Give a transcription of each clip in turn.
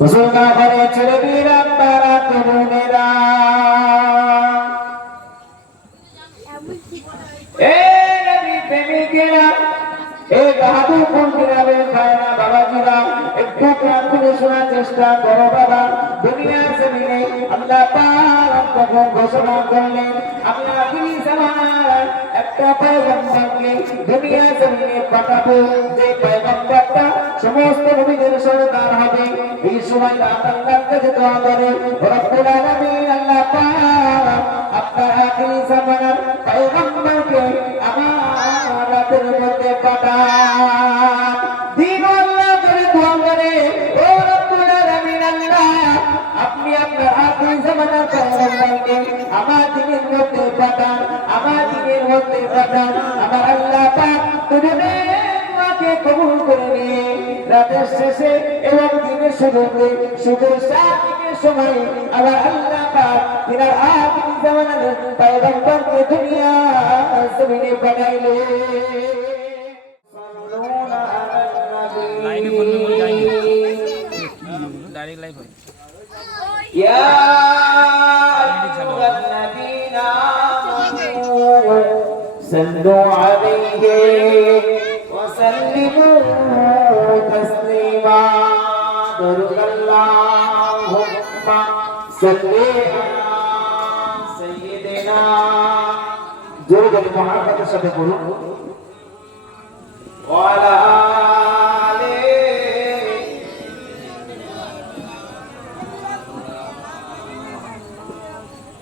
মুসলমান ঘরে ছেলেমেয়েরা তারা তরুণেরা নবী প্রেমিকেরা বাহাদুরপুর গ্রামের ভাইরা বাবাজিরা একটু কান খুলে শোনার চেষ্টা করো বাবা। দুনিয়া জমিনে আল্লাহ পাক তখন ঘোষণা করলেন আমি আখিরি জামানার একটা পয়গম্বরকে দুনিয়া জমিনে পাঠাবো, যে পয়গম্বরটা সমস্ত নবীদের সরদার হবে। এই সময় আল্লাহর কাছে দোয়া করে রব্বুল আলামিন আল্লাহ পাক আপনার আখিরি জামানার পয়গম্বরকে আমার রাতের মধ্যে পাঠান। দিন আল্লাহ করে দোয়া করে ও রব্বুল আলামিন আল্লাহ আপনি আপনার আখিরি জামানার পয়গম্বরকে আমার দিনের মধ্যে পাঠান, আমার দিনের মধ্যে পাঠান। আমার আল্লাহ পাক দুনিয়ার মাকে কবুল করে নিয়ে রাতের শেষে এবং দিনের শুরুতে শুধু সাথীর সময় আমার আল্লাহ পাক তিনার আখিরি জামানার পয়গম্বরকে দুনিয়া জমিনে পাঠাইলেন। লাইনে বললে মন যায় না, ডাইরেক্ট লাইভ হয়। ইয়া আইয়ুহাল্লাযীনা আমানু সাল্লু আলাইহি ওয়া সাল্লিমু তাসলিমা। আল্লাহুম্মা সাল্লি আলা সাইয়্যিদিনা। জোরে জোরে মুহাব্বতের সাথে বলুন ওয়া আলা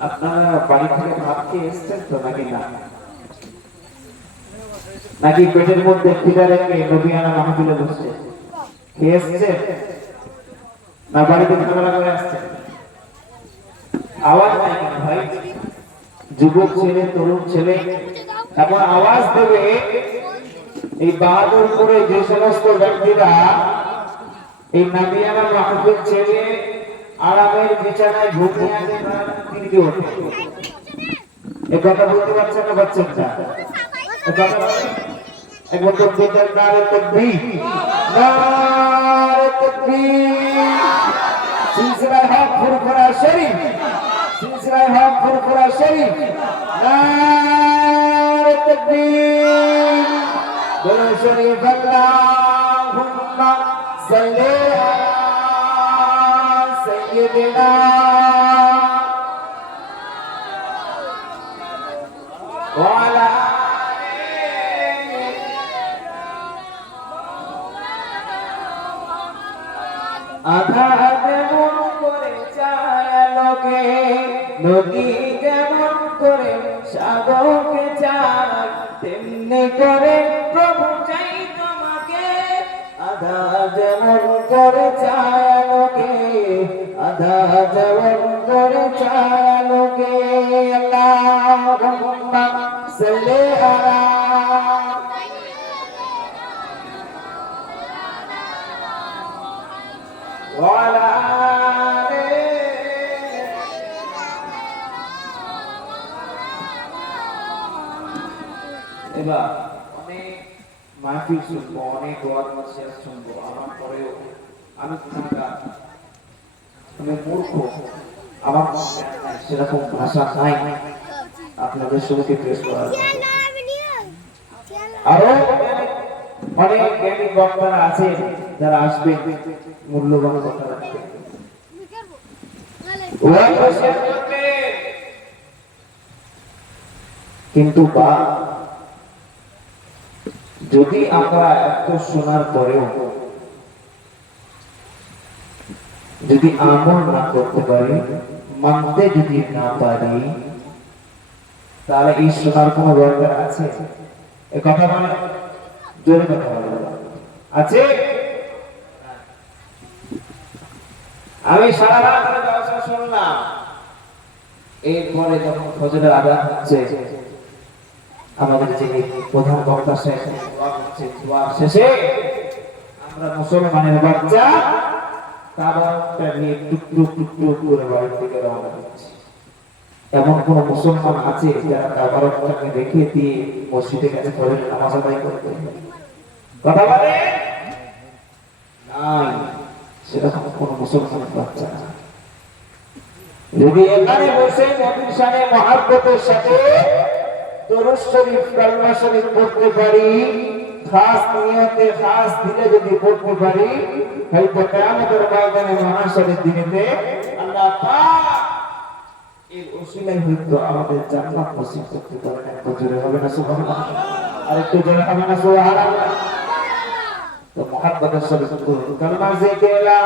আপনারা বাড়ি থেকে ভাত খেয়ে এসছেন তো নাকি না, নাকি পেটের মধ্যে খিদা রেখে নবিয়ানা মাহফিলে বসছে খেয়ে এসছেন, না বাড়িতে ঝামেলা করে আসছেন? আওয়াজ নাই কেন ভাই? যুবক ছেলে তরুণ ছেলে এখন আওয়াজ দেবে। এই বাহাদুরপুরে যে সমস্ত ব্যক্তিরা এই নবিয়ানা মাহফিল ছেড়ে আরামের বিছানায় ঘুমিয়ে আছে এই কথা বলতে পারছেন না? পারছেন না? একবার তো বেটার নারে তাকবীর, নারে তাকবীর। সিলসিলায়ে হক ফুরফুরা শরীফ, সিলসিলায়ে হক ফুরফুরা শরীফ, নারে তাকবীর। দরুদ শরীফ আল্লাহুম্মা সাল্লি আলা সাইয়্যিদিনা ওয়া আলা আধা যেমন করে চায় লোকে, নদী যেমন করে সাগরকে চায়, তেমনি করে প্রভু চাই তোমাকে। আধা যেমন করে চায় লোকে, আধা যেমন করে চায় লোকে। আল্লাহুম্মা সাল্লি আলা ওয়ালা আলি। এবার অনেক মাহফিল শুনবো, অনেক ওয়াজ নসিহত শুনবো, আমার পরেও আমি আমি মূর্খ, আমার সেরকম ভাষা নাই আপনাদের সঙ্গে পেশ করার। আরো অনেক জ্ঞানী বক্তারা আছেন যারা আসবে মূল্যবান কথা রাখবে, কিন্তু বা যদি আমরা এত শোনার পরেও যদি আমল না করতে পারি, মানতে যদি না পারি, তাহলে এই শোনার কোনো দরকার আছে? এ কথা বলে জোরে কথা বলে আছে? আমি সারা রাত ধরে জলসা শুনলাম, এরপরে যখন ফজরের আযান হচ্ছে আমাদের যে প্রধান বক্তা শেষে আমরা মুসলমানের বাচ্চা তাবারকটা নিয়ে টুকরো টুকরো করে বাড়ির দিকে রওনা দিচ্ছি। এমন কোন মুসলমান আছে যারা তাবারকটাকে রেখে দিয়ে মসজিদে গেছে ফজরের নামাজ আদায় করতে? কথা বলে না। নাই, সেরকম কোন মুসলমানের বাচ্চা না। যদি এখানে বসে নবীর শানে মহব্বতের সাথে দরুদ শরীফ কালমা শরীফ পড়তে পারি, খাস নিয়তে খাস দিলে যদি পড়তে পারি, হয়তো কিয়ামতের ময়দানে মাহশরের দিনেতে আল্লাহ পাক এর ওসিলায় হয়তো আমাদের জান্নাত নসিব করতে পারেন। একটু জোরে হবে না সুবহানাল্লাহ? আর একটু জোরে হবে না সুবহানাল্লাহ? তো মহব্বতের সাথে কালমা জিকির লা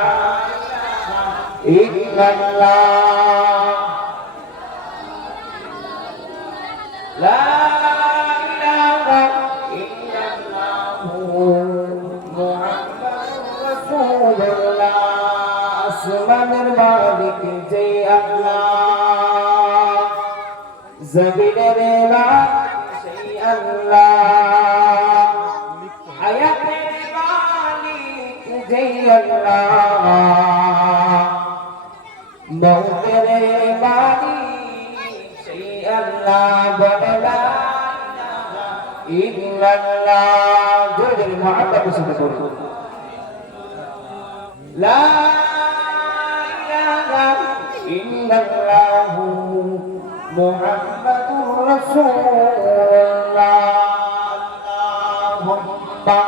ইল্লাল্লাহ লা ইলাহা ইল্লাল্লাহু মুহাম্মাদুর রাসূলুল্লাহ। আসমানের মালিক যে আল্লাহ, জমিনের মালিক সেই আল্লাহ, হায়াতের মালিক যে আল্লাহ, মৌতের মালিক সেই আল্লাহ। বলে লা ইলাহা ইল্লাল্লাহ। জোরে জোরে মহব্বতের সাথে পড়ুন, লা ইলাহা ইল্লাল্লাহু মুহাম্মাদুর রাসূলুল্লাহ। আল্লাহুম্মা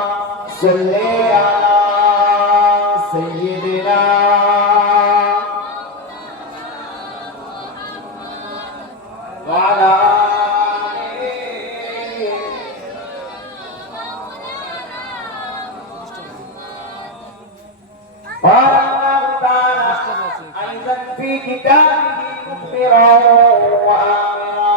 সাল্লি আলা সাইয়্যিদিনা ওয়া আলা আলিহি। قال الله تعالى أيضا في كتابه مخبرا وآمرا.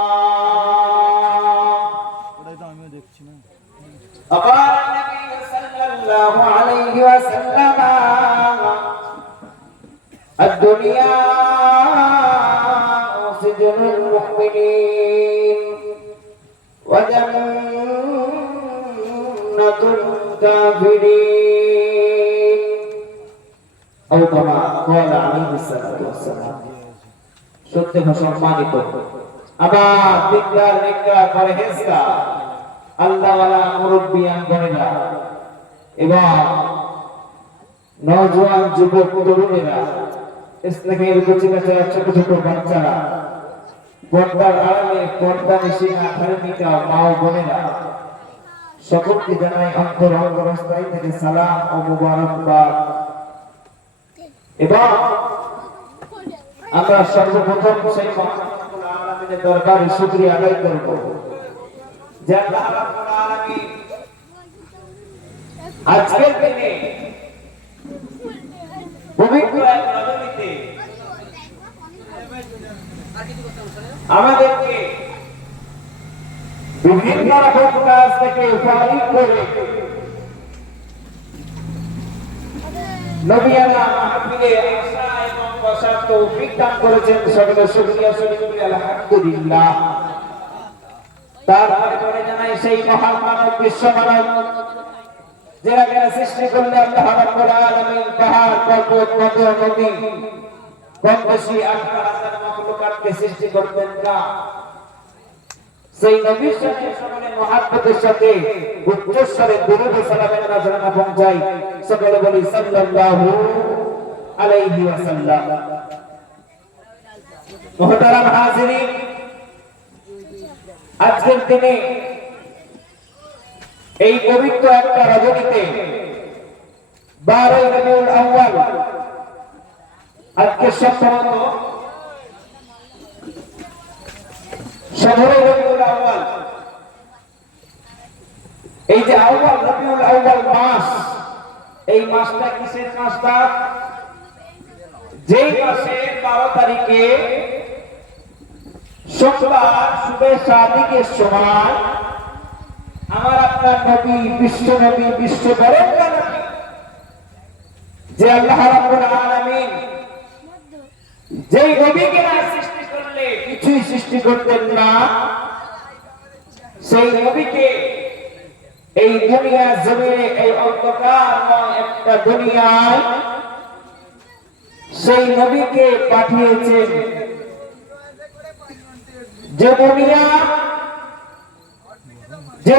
وقال النبي صلى الله عليه وسلم الدنيا سجن المؤمنين وجنة الكافرين أو كما قال عليه الصلاة والسلام. সত্যি সম্মানিত আবার দিকদার নেককার পরহেজগার আল্লাহওয়ালা মুরব্বিয়ান গণেরা এবং নওজোয়ান যুবক তরুণেরা, ইসলামের কচিকাঁচা ছোট ছোট বাচ্চারা, পর্দার আড়ালে পর্দা নিশিনা ধার্মিকা মা ও বোনেরা, সকলকে জানাই অন্তর অন্তরস্থল থেকে সালাম ও মুবারকবাদ। এবং আমরা সর্বপ্রথম সেই মহান রব্বুল আলামিনের দরবারে শুকরিয়া আদায় করব যে আল্লাহ রাব্বুল আলামিন আজকের দিনে পবিত্র এক রজনীতে আমাদেরকে বিভিন্ন রকম কাজ থেকে ফারিগ করে নবী আল্লাহ মাহফিলে আসা এবং বসার তৌফিক দান করেছেন। সকলে শুকরিয়া শুকরিয়া আলহামদুলিল্লাহ। তারপরে পরে জানাই সেই মহান মানব বিশ্ব মানব যারা সৃষ্টি করলে আল্লাহ রাব্বুল আলামিন পাহাড় পর্বত নদী কম বেশি 18,000 মাখলুকাতকে সৃষ্টি করতেন না। সেই নবীর সাথে সকলে মহব্বতের সাথে উচ্চস্বরে দরুদ ও সালামের নজরানা পৌঁছাই। সকলে বলি সাল্লাল্লাহু আলাইহি ওয়াসাল্লাম। মুহতারাম হাজিরিন, আজকের দিনে এই পবিত্র একটা রজনীতে 12 রবিউল আউয়াল, আজকে সম্ভবত 17 রবিউল আউয়াল। এই যে আউয়াল রবিউল আউয়াল মাস, এই মাসটা কিসের মাসটা? যেই মাসে 12 তারিখে সোমবার সুবে সাদিকের সময় আমার আপনার নবী, বিশ্ব নবী, বিশ্ব বরেণ্য নবী, যে আল্লাহ রাব্বুল আলামিন যেই নবীকে না সৃষ্টি করলে কিছুই সৃষ্টি করতেন না, সেই নবীকে এই দুনিয়া জমিনে, এই অন্ধকারময় একটা দুনিয়ায় সেই নবীকে পাঠিয়েছেন। যে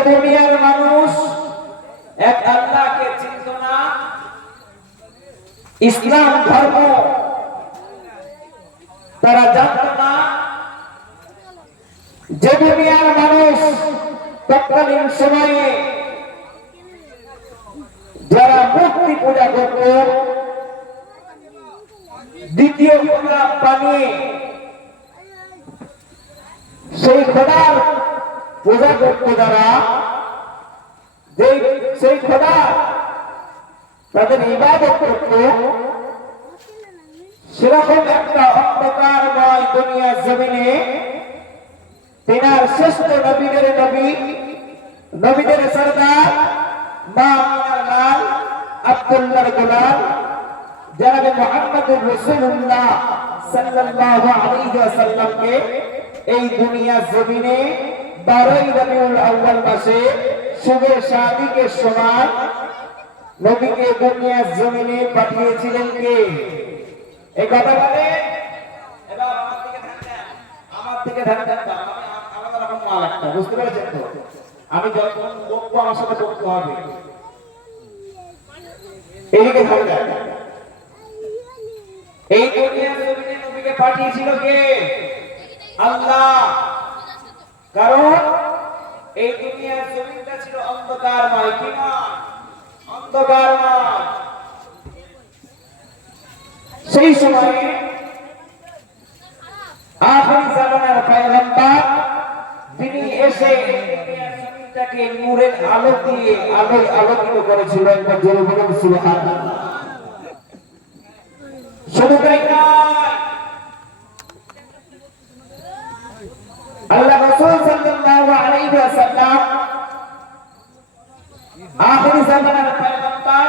দুনিয়ার মানুষ এক আল্লাহকে চিনত না, ইসলাম ধর্ম তারা জানত না যে দুনিয়ার মানুষ তৎকালীন সময়ে যারা মূর্তি পূজা করত, দ্বিতীয় খোদা বানিয়ে সেই খোদার পূজা করত, যারা সেই খোদা তাদের ইবাদত করত, সেরকম একটা অন্ধকারময় দুনিয়ার জমিনে তিনার শ্রেষ্ঠ নবীদের নবী, নবীদের সরদার মা আমিনার লাল আব্দুল্লাহর গোলাম জনাবে মুহাম্মদুর রাসূলুল্লাহ সাল্লাল্লাহু আলাইহি ওয়াসাল্লামকে এই দুনিয়ার জমিনে 12ই রবিউল আউয়াল মাসে শুভে শাদিকের সময় নবীকে দুনিয়ার জমিনে পাঠিয়েছিলেন কে? এই কথা বলে এবার আমার দিকে ধ্যান দেন, আমি আলাদা রকম মাল একটা, বুঝতে পেরেছেন তো? আমি যখন বলবো আমার সাথে বলতে হবে, এইদিকে ধ্যান দেন। এই দুনিয়ার জমিনে নবীকে পাঠিয়েছিল কে? আল্লাহ। কারণ এই দুনিয়ার জমিনটা ছিল অন্ধকারময়, কি না? অন্ধকারময়। সেই সময়ে আখিরি জামানার পয়গম্বর তিনি এসে জমিনটাকে নূরের আলো দিয়ে আলোয় আলোকিত করেছিল। একবার জোরে বলুন সুবহানাল্লাহ। শুধু তাই নয়, আল্লাহ রাসূল সাল্লাল্লাহু আলাইহি ওয়াসাল্লাম আখিরি জামানার পয়গম্বর,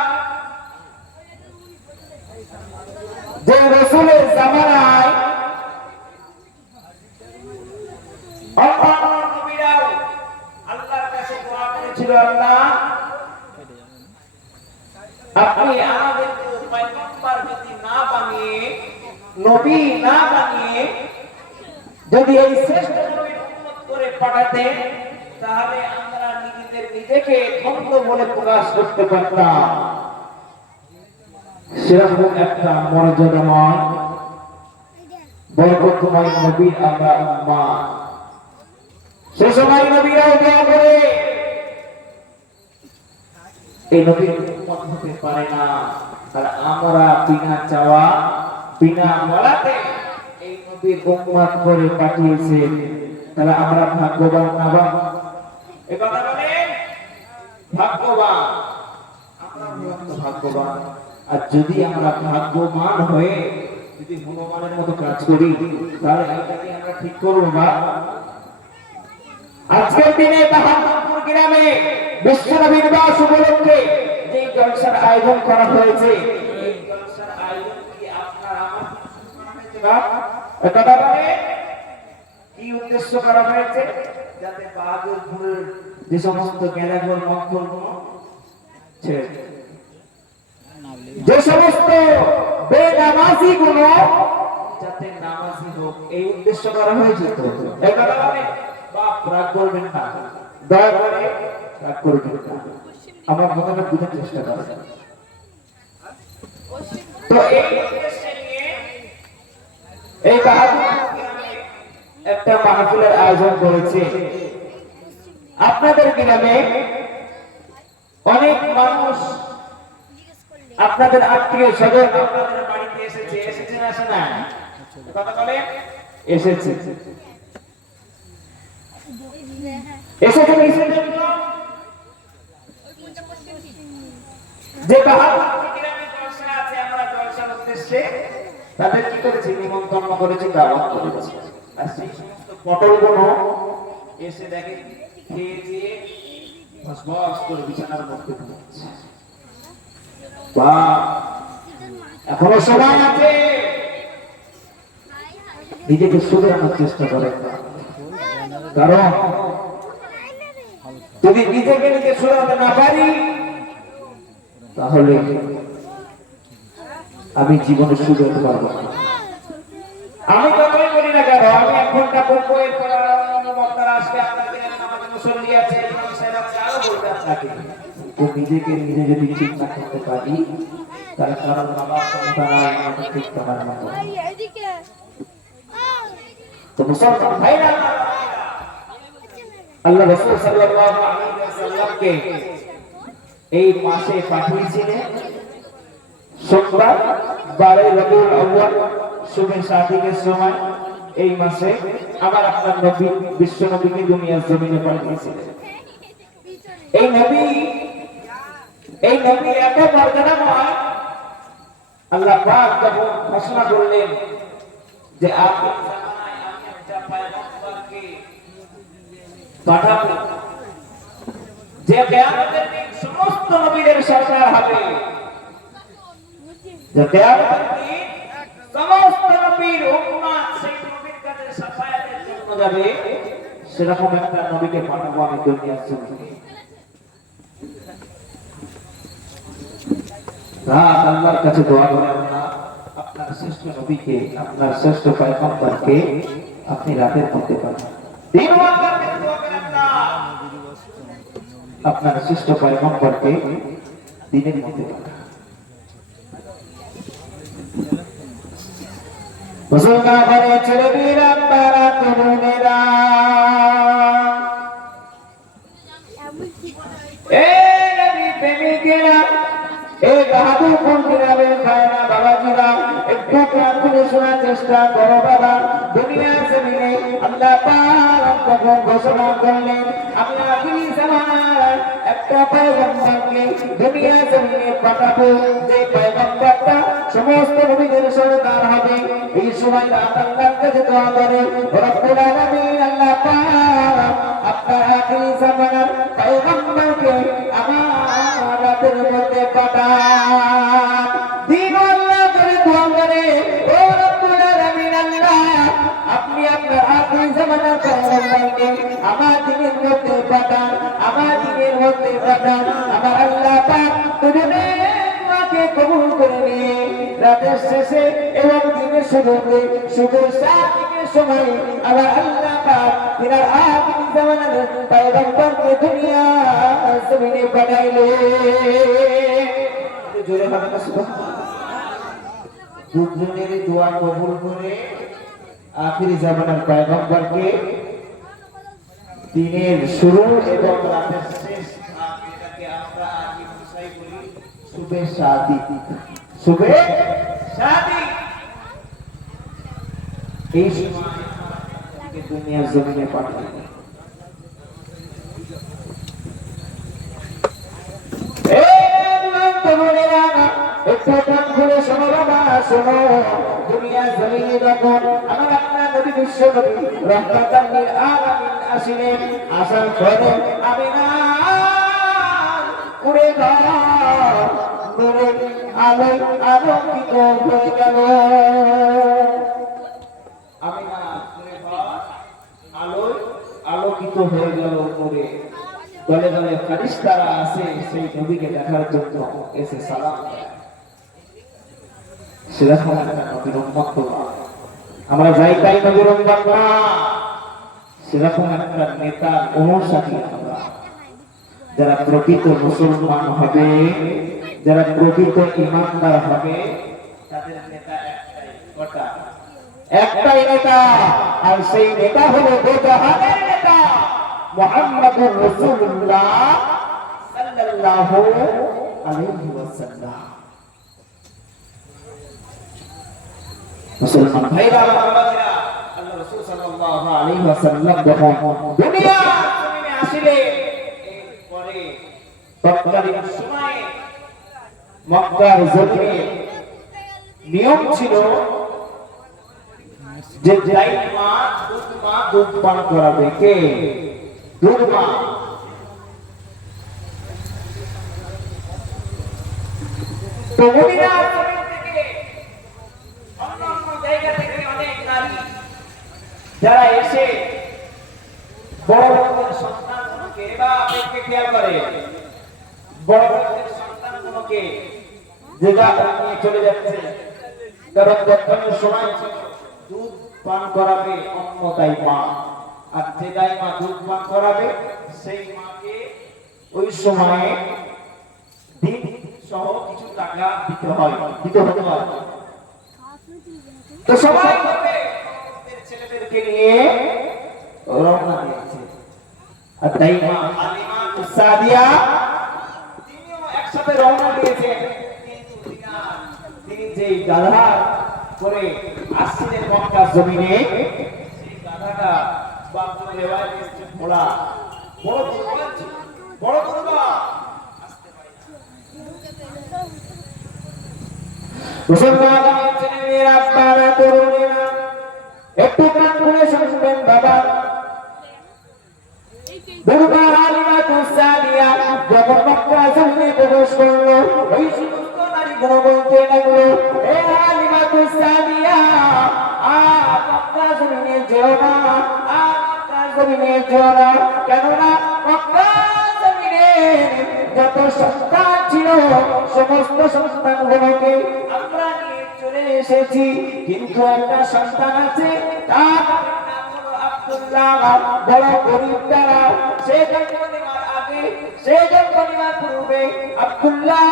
যে রাসূলের জামানায় অন্যান্য নবীরাও আল্লাহর কাছে দোয়া করেছিল, আল্লাহ আপনি আমাদেরকে পয়গম্বর যদি না বানিয়ে, নবী না বানিয়ে যদি এই শ্রেষ্ঠ নবীর উম্মত করে পাঠাতেন, তাহলে আমরা নিজেকে ধন্য বলে প্রকাশ করতে পারতাম। সেরকম একটা মর্যাদাময় বরকতময় নবীর আমরা উম্মত। সে সময় নবীরাও দোয়া করে এই নবীর উম্মত হতে পারে না, আর আমরা বিনা চাওয়া বিনা বলাতে এই নবীর উম্মত করে পাঠিয়েছেন, তাহলে আমরা ভাগ্যবান না? এই কথা বলেন, ভাগ্যবান। আমরা ভাগ্যবান। আর যদি আমরা ভাগ্যবান হয়ে যদি হনুমানের মতো কাজ করি, তাহলে এটাকে আমরা ঠিক করবো না? আজকের দিনে বাহাদুরপুর গ্রামে বিশ্বনবীর দিবস উপলক্ষে যে জলসার আয়োজন করা হয়েছে, এই জলসার আয়োজন কি আপনার আমার করা হয়েছে না? কথা বলে কি উদ্দেশ্য করা হয়েছে? যাতে বাহাদুরপুরের যে সমস্ত গেলাগর মক্কলগুলো যে সমস্ত বেনামাজি গুলো যাতে নামাজি হোক, এই উদ্দেশ্য করা হয়েছে। তো এই কথা বলে বাপ রাগ করবেন না, দয়া করে রাগ করবেন না, আমার কথাটা বুঝার চেষ্টা করেন। তো এই উদ্দেশ্য নিয়ে এই একটা মাহফিলের আয়োজন করেছে। আপনাদের গ্রামে অনেক মানুষ, আপনাদের আত্মীয় স্বজন আপনাদের বাড়িতে এসেছে, এসেছে না আসে না? কথা বলে এসেছে। যে বাহাদুরপুর গ্রামে জলসা আছে, আমরা জলসার উদ্দেশ্যে তাদের কি করেছি? নিমন্ত্রণ করেছি, দাওয়াত করেছি। আর সেই সমস্ত পটলগুলো এসে দেখে খেয়ে দিয়ে বস করে বিছানার মধ্যে ঘুমাচ্ছে। বা এখনো সময় আছে, নিজেকে শুধরানোর চেষ্টা করে। কারণ যদি নিজেকে নিজে শুধরাতে না পারি, তাহলে আমি জীবনে শুধরাতে পারবো না। আমি যতই বলি না কেন, আমি 1 ঘন্টা বলবো, এরপর বক্তারা আসবে, আপনাদের নামাজে মুসল্লি আছে, ইমাম সাহেব আছে, আরো বলবে আপনাকে। তো নিজেকে নিজে যদি ঠিক না করতে পারি, তার কারণ আল্লাহ তাআলা আমাকে ঠিক করার মতো। তো মুসলমান ভাইরা, আল্লাহ রাসূল সাল্লাল্লাহু আলাইহি ওয়াসাল্লামকে এই মাসে পাঠিয়েছিলেন সোমবার 12 রবিউল আউয়াল শুভে শাদীর সময়। এই মাসে আমার আপনার নবী বিশ্ব নবীকে দুনিয়ার জমিনে পাঠিয়েছিলেন। এই নবী এত মর্যাদাময়, আল্লাহ পাক যখন ঘোষণা করলেন যে আখির জামানায় আমি একটা পয়গম্বরকে পাঠাবো, যে কিয়ামতের দিন সমস্ত নবীদের সরকার হবে, যে কিয়ামতের দিন সমস্ত নবীর উম্মত সেই নবীর কাছে শাফায়াতের জন্য যাবে, সেরকম একটা নবীকে পাঠাবো আমি দুনিয়ার জমিনে। আল্লাহর কাছে দোয়া করে আল্লাহ আপনার শ্রেষ্ঠ নবীকে, আপনার শ্রেষ্ঠ পয়গম্বরকে আপনি রাতের মধ্যে পাঠান। আপনার শ্রেষ্ঠ পয়গম্বরকে দিনের মধ্যে পাঠান। মুসলমান ঘরে ছেলেমেয়েরা, বারা তরুণেরা, এই নবী প্রেমিকেরা, এই বাহাদুরপুর গ্রামের ভাইরা বাবাজিরা, একটু কান খুলে শোনার চেষ্টা করো বাবা। দুনিয়া জমিনে আল্লাহ পাক তখন ঘোষণা করলেন আমি আখিরি জামানার একটা পয়গম্বরকে দুনিয়া জমিনে পাঠাবো, যে পয়গম্বরটা সমস্ত নবীদের সরদার হবে। এই সময় আল্লাহর কাছে দোয়া করে রব্বুল আলামিন আল্লাহ পাক আপনার আখিরি জামানার পয়গম্বরকে আমার রাতের মধ্যে পাঠান। দিন আল্লাহ করে দোয়া করে ও রব্বুল আলামিন আল্লাহ আপনি আপনার আখিরি জামানার পয়গম্বরকে আমার দিনের মধ্যে পাঠান, আমার দিনের মধ্যে পাঠান। আমার আল্লাহ পাক দুজনের দোয়াকে কবুল করে নিয়ে রাতের শেষে এবং দিনের শুরুতে শুধু সাদিকের সময় আমার আল্লাহ পাক তিনার আখিরি জামানার পয়গম্বরকে দুনিয়া জমিনে পাঠাইলেন। জোরে হবে না সুবহানাল্লাহ। দুজনের দোয়া কবুল করে আখিরি জামানার পয়গম্বরকে দিনের শুরু এবং রাতের শেষ, এটাকে আমরা আরবি ভাষায় বলি সুবে সাদিক। সুবে সাদিক এই সময় দুনিয়ার জমিনে পাঠালেন। একটু কান খুলে শোনো বাবা, শোনো। দুনিয়ার জমিনে যখন আমার আপনার নবী বিশ্ব নবী রাহমাতাল লিল আলামিন আসিলেন, আসার পরে আমিনা উড়ে গেল, নূরের আলোয় আলোকিত হয়ে গেল। আমিনা উড়ে গেল, আলোয় আলোকিত হয়ে গেল নূরে। দলে দলে ফেরেশতারা আছে সেই নবীকে দেখার জন্য এসে সালাম দেয়। সেরকম একটা নবীর উম্মত আমরা যাই তাই নবীর উম্মত না, সেরকম একটা নেতার অনুসারী আমরা, যারা প্রকৃত মুসলমান হবে, যারা প্রকৃত ইমানদার হবে, তাদের নেতা একটাই নেতা, আর সেই নেতা হলো দোজাহানের নেতা মুহাম্মদুর রাসূলুল্লাহ সাল্লাল্লাহু আলাইহি ওয়াসাল্লাম। মুসলমান ভাইরা, বাবাজিরা, আল্লাহ রাসূল সাল্লাল্লাহু আলাইহি ওয়াসাল্লাম যখন দুনিয়ার জমিনে আসিলেন, এরপরে তৎকালীন সময়ে মক্কার জমিনে নিয়ম ছিল যে যাই মা দুধ পান করাবে, কে? দুধ মা। তো মদিনার জমিন থেকে অন্যান্য জায়গা থেকে অনেক নারী যারা এসে বড় বড়দের সন্তানগুলোকে, বা আপনি খেয়াল করে বড় বড়দের সন্তানগুলোকে যে নিয়ে চলে যাচ্ছে, কারণ বর্তমানের সময় দুধ পান করাবে অন্যতাই মা, আর যে দাই মা দুধ পান করাবে সেই মাকে ওই সময়ে দিন সহ কিছু টাকা দিতে হতে পারে। তো সবাই ছেলেদেরকে নিয়ে রওনা দিয়েছে। আর দাইমা হালিমা সাদিয়া তিনিও একসাথে রওনা দিয়েছেন। তিনি যেই গাধা করে আসছিলেন মক্কা জমিনে, সেই গাধাটা বাপু রেওয়ায় এসে ঘোড়া বড় দুর্বল ছিল, বড় দুর্বল। মুসলমান ছেলেমেয়েরা, আপনারা তরুণেরা একটু কান খুলে শুনবেন বাবা। দুর্গা হালিমা সাদিয়া যখন মক্কা জমিনে প্রবেশ করলো, ওই সমস্ত নারীগুলো বলতে লাগলো, এ হালিমা সাদিয়া, মক্কা জমিনে যেও না, মক্কা জমিনে যেও না। কেননা মক্কা জমিনে যত সন্তান ছিল সমস্ত সন্তানগুলোকে আমরা নিয়ে চলে এসেছি, কিন্তু একটা সন্তান আছে, তার নাম হলো আব্দুল্লাহ। বড় গরিব তারা, সে জন্ম নেওয়ার আগে, সে জন্ম নেওয়ার পূর্বে আব্দুল্লাহ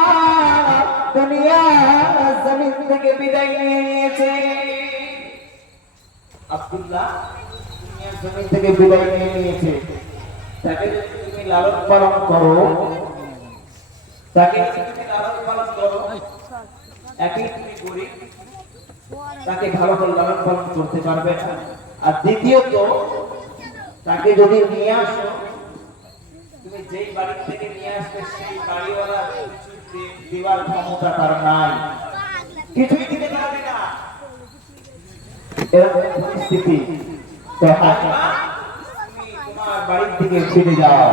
দুনিয়ার জমিন থেকে বিদায় নিয়ে নিয়েছে। আব্দুল্লাহ দুনিয়ার জমিন থেকে বিদায় নিয়ে নিয়েছে। তাকে যদি তুমি লালন পালন করো, তাকে যদি তুমি লালন পালন করো, একই তুমি গরিব, তাকে ভালো করে লালন পালন করতে পারবে না। আর দ্বিতীয়ত, তাকে যদি নিয়ে আসো, তুমি যেই বাড়ি থেকে নিয়ে আসবে সেই বাড়িওয়ালা কিছু দেওয়ার ক্ষমতা তার নাই, কিছুই দিতে পারবে না। এরকম পরিস্থিতি। তুমি তোমার বাড়ির দিকে ফিরে যাও।